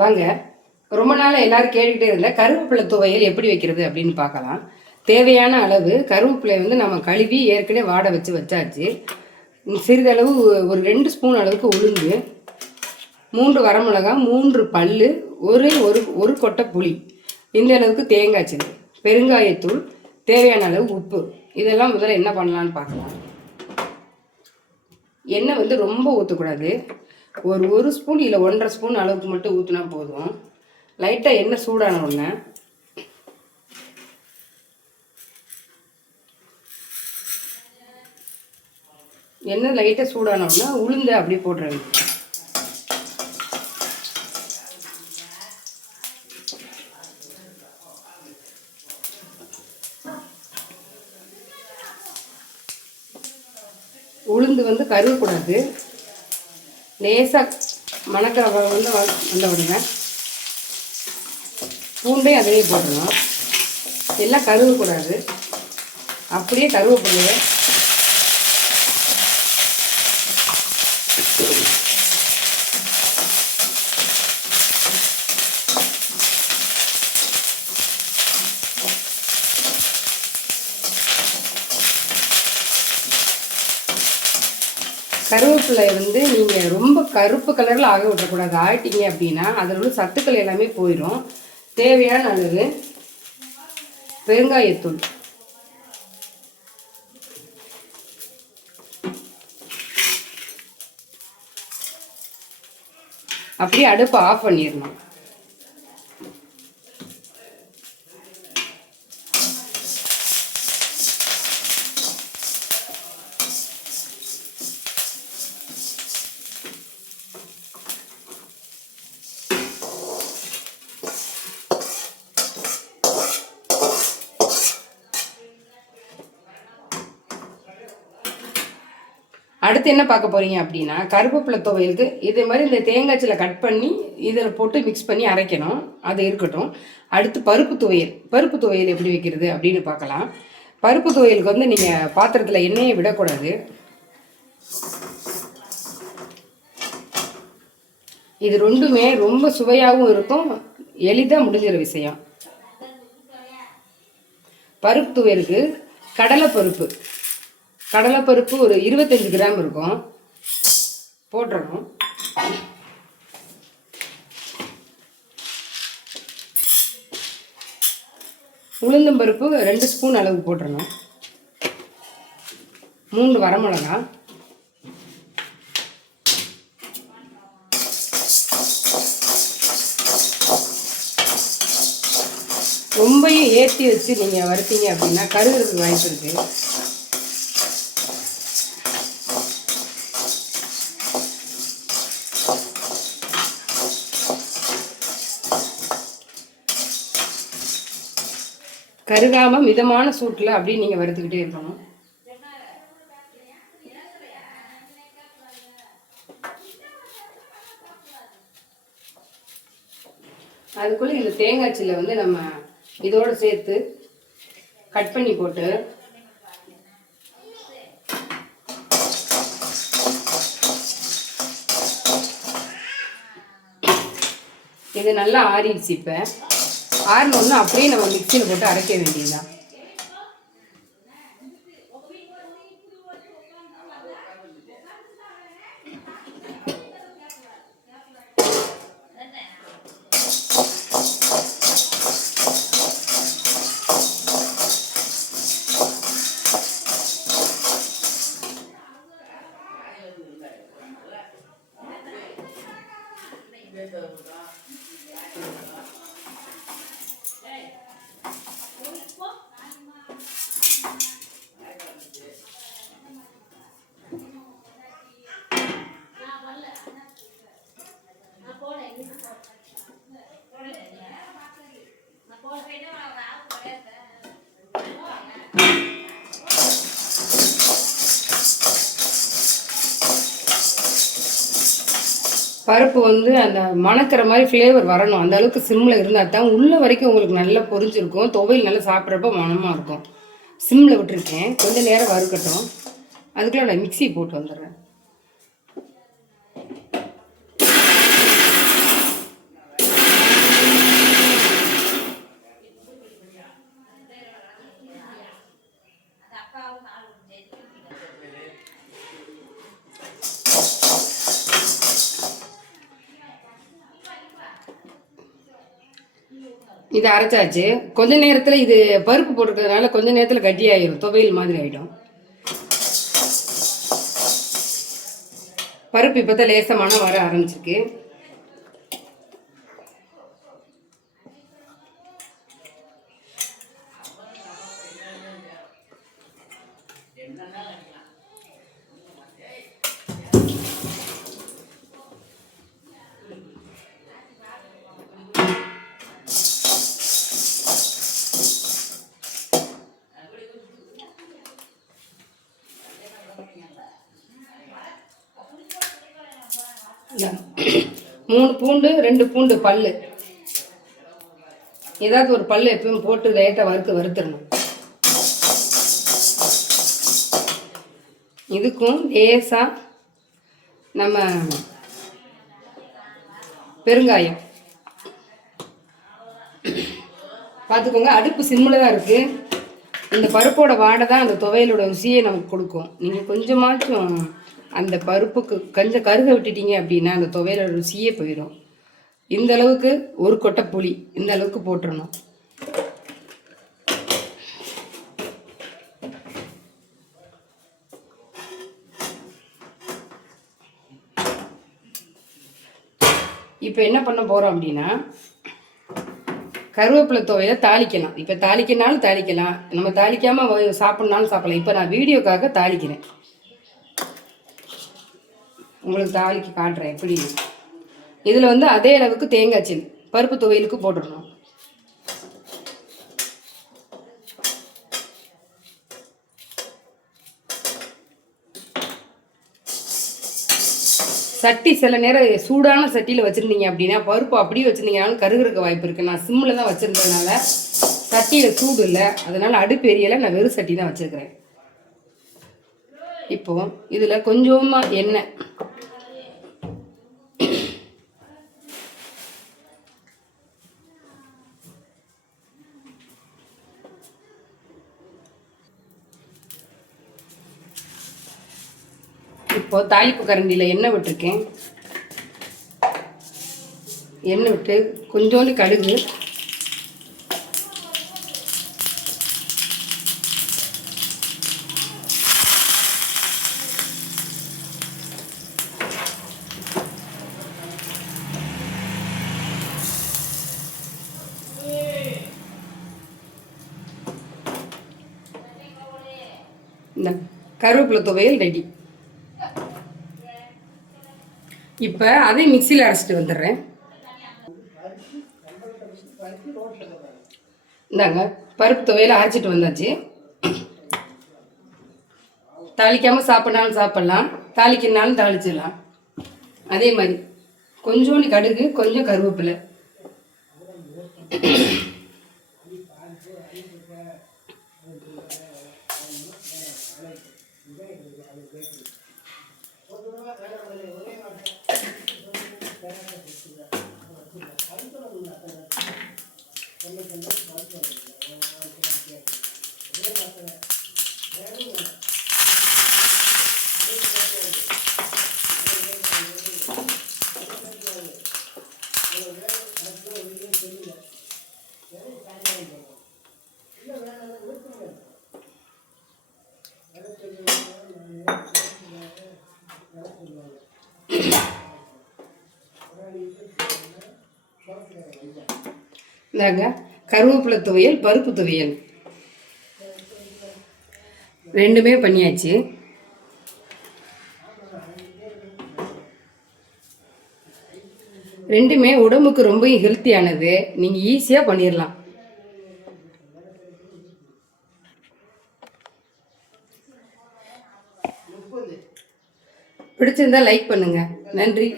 வாங்க, ரொம்ப நாள் எல்லாரும் கேட்டுக்கிட்டே இருந்த கருவேப்பிலை துவையல் எப்படி வைக்கிறது அப்படின்னு பார்க்கலாம். தேவையான அளவு கருவேப்பிலை நம்ம கழுவி ஏற்கனவே வாட வச்சாச்சு. சிறிதளவு ஒரு 2 ஸ்பூன் அளவுக்கு உளுந்து, 3 வரமிளகாய், 3 பல்லு, ஒரு கொட்டை புளி, இந்த அளவுக்கு தேங்காய் சில்லு, பெருங்காயத்தூள், தேவையான அளவு உப்பு. இதெல்லாம் முதல்ல என்ன பண்ணலான்னு பார்க்கலாம். எண்ணெய் ரொம்ப ஊற்றக்கூடாது. ஒரு ஸ்பூன் இல்லை 1.5 ஸ்பூன் அளவுக்கு மட்டும் ஊற்றினா போதும். லைட்டாக எண்ணெய் சூடான உடனே எண்ணெய் லைட்டாக சூடான உடனே உளுந்து அப்படி போடுறேன். உளுந்து கருகக்கூடாது. லேசாக மணக்கிற வந்த விடுங்க. பூண்டையும் அதிலே போட்டுடணும். எல்லாம் கருகக்கூடாது. அப்படியே கருவேப்பிலையை கருவேப்பிலை நீங்கள் ரொம்ப கருப்பு கலரில் ஆக விட்டுறக்கூடாது. ஆயிட்டீங்க அப்படின்னா அதில் உள்ள சத்துக்கள் எல்லாமே போயிடும். தேவையான அளவு பெருங்காயத்தூள், அப்படியே அடுப்பை ஆஃப் பண்ணிடணும். அடுத்து என்ன பார்க்க போகிறீங்க அப்படின்னா, கருவேப்பிலை துவையலுக்கு இதே மாதிரி இந்த தேங்காய்ச்சில் கட் பண்ணி இதில் போட்டு மிக்ஸ் பண்ணி அரைக்கணும். அது இருக்கட்டும். அடுத்து பருப்பு துவையல் எப்படி வைக்கிறது அப்படின்னு பார்க்கலாம். பருப்பு துவையலுக்கு நீங்கள் பாத்திரத்தில் எண்ணெயை விடக்கூடாது. இது ரெண்டுமே ரொம்ப சுவையாகவும் இருக்கும், எளிதாக முடிஞ்சிற விஷயம். பருப்பு துவையலுக்கு கடலைப்பருப்பு ஒரு 25 கிராம் இருக்கும், போட்டுறணும். உளுந்தம்பருப்பு 2 ஸ்பூன் அளவு போட்டுறணும். 3 வரமிளகாய், ரொம்பையும் ஏற்றி வச்சு நீங்கள் வறுத்தீங்க அப்படின்னா கருகிறதுக்கு வாய்ப்பு இருக்குது. கருகாமல் மிதமான சூட்டில் அப்படியே நீங்கள் வறுத்துக்கிட்டே இருக்கணும். அதுக்குள்ளே இந்த தேங்காய் சில்லை நம்ம இதோடு சேர்த்து கட் பண்ணி போட்டு இது நல்லா ஆறிடுச்சு. இப்போ ஆறினோன்னா அப்படியே நம்ம மிக்சியில் போட்டு அரைக்க வேண்டியதுதான். பருப்பு அந்த மணக்கிற மாதிரி ஃப்ளேவர் வரணும். அந்த அளவுக்கு சிம்மில் இருந்தால் தான் உள்ள வரைக்கும் உங்களுக்கு நல்லா பொரிஞ்சிருக்கும். துவையல் நல்லா சாப்பிட்றப்ப மனமாக இருக்கும். சிம்மில் விட்டுருக்கேன், கொஞ்சம் நேரம் வறுக்கட்டும். அதுக்குள்ளே நான் மிக்சி போட்டு வந்துடுறேன். இதை அரைச்சாச்சு. கொஞ்ச நேரத்தில் இது பருப்பு போட்டிருக்கிறதுனால கொஞ்ச நேரத்தில் கட்டி ஆயிடும், துவையல் மாதிரி ஆகிடும். பருப்பு இப்போ தான் லேசமான வர ஆரம்பிச்சிருக்கு. மூணு பூண்டு, 2 பூண்டு பல்லு, ஏதாவது ஒரு பல்லு எப்பவும் போட்டு லைட்டாக வறுத்துடணும். இதுக்கும் லேசாக நம்ம பெருங்காயம் பார்த்துக்கோங்க. அடுப்பு சிம்மில் தான் இருக்குது. இந்த பருப்போட வாடை தான் அந்த துவையலோட ருசியை நமக்கு கொடுக்கும். நீங்கள் கொஞ்சமாச்சும் அந்த பருப்புக்கு கொஞ்சம் கருக விட்டுட்டீங்க அப்படின்னா அந்த துவையலோட ருசியே போயிடும். இந்த அளவுக்கு ஒரு கொட்டை புளி இந்த அளவுக்கு போட்டுடணும். இப்போ என்ன பண்ண போகிறோம் அப்படின்னா கருவேப்பிலை துவையை தாளிக்கலாம். இப்போ தாளிக்கனாலும் தாளிக்கலாம், நம்ம தாளிக்காமல் சாப்பிட்னாலும் சாப்பிடலாம். இப்போ நான் வீடியோக்காக தாளிக்கிறேன், உங்களுக்கு தாளிக்கு காட்டுறேன் எப்படி. இதில் வந்து அதே அளவுக்கு தேங்காய் சில் பருப்பு துவையலுக்கு போட்டுடணும். சட்டி சில நேரம் சூடான சட்டியில் வச்சுருந்தீங்க அப்படின்னா பருப்பு அப்படியே வச்சுருந்தீங்கனாலும் கருகிறதுக்கு வாய்ப்பு இருக்குது. நான் சிம்மில் தான் வச்சுருந்ததுனால சட்டியில் சூடு இல்லை, அதனால் அடுப்பு எரியலை, நான் வெறும் சட்டி தான் வச்சுருக்கிறேன். இப்போது இதில் கொஞ்சமாக எண்ணெய், இப்போ தாளிப்பு கரண்டியில் எண்ணெய் விட்டுருக்கேன். எண்ணெய் விட்டு கொஞ்சோண்டு கடுகு, இந்த கருவேப்பிலை துவையல் ரெடி. இப்போ அதை மிக்சியில் அரைச்சிட்டு வந்துடுறேன். இந்தாங்க பருப்பு துவையல் அரைச்சிட்டு வந்தாச்சு. தாளிக்காமல் சாப்பிட்னாலும் சாப்பிட்லாம், தாளிக்கனாலும் தாளிச்சிடலாம். அதே மாதிரி கொஞ்சோண்டு கடுகு, கொஞ்சம் கருவேப்பிலை, இந்தாங்க கருவேப்பிலை துவையல், பருப்பு துவையல் ரெண்டுமே பண்ணியாச்சு. ரெண்டுமே உடம்புக்கு ரொம்ப ஹெல்த்தியானது, நீங்கள் ஈஸியாக பண்ணிடலாம். பிடிச்சிருந்தா லைக் பண்ணுங்கள். நன்றி.